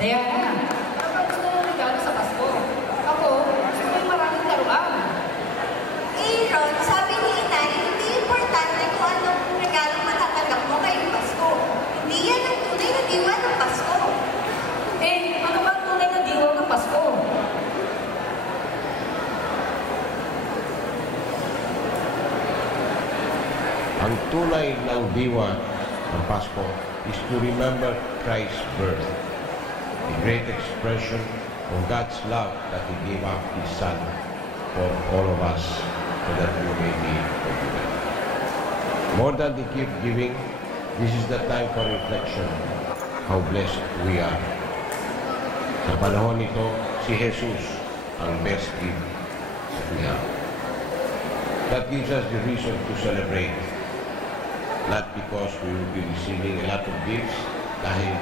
Diana, ano ba gusto mong regalo sa Pasko? Ako, gusto ko yung maraming laruan. Aaron, sabi ni Inay, hindi importante kung anong regalo matatanggap mo ngayong Pasko. Hindi yan ang tunay na diwa ng Pasko. Eh, ano ba ang tunay na diwa ng Pasko? Ang tunay ng diwa ng Pasko is to remember Christ's birth, a great expression of God's love that He gave up His Son for all of us so that we may be forgiven. More than the gift giving, this is the time for reflection, how blessed we are. Sa panahon nito, si Jesus ang best gift that we have. That gives us the reason to celebrate. Not because we will be receiving a lot of gifts, dahil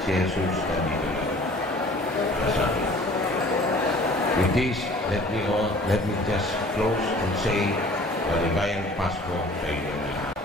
si Jesus nandito lang sa atin. With this, let me just close and say, maligayang Pasko sa inyong lahat.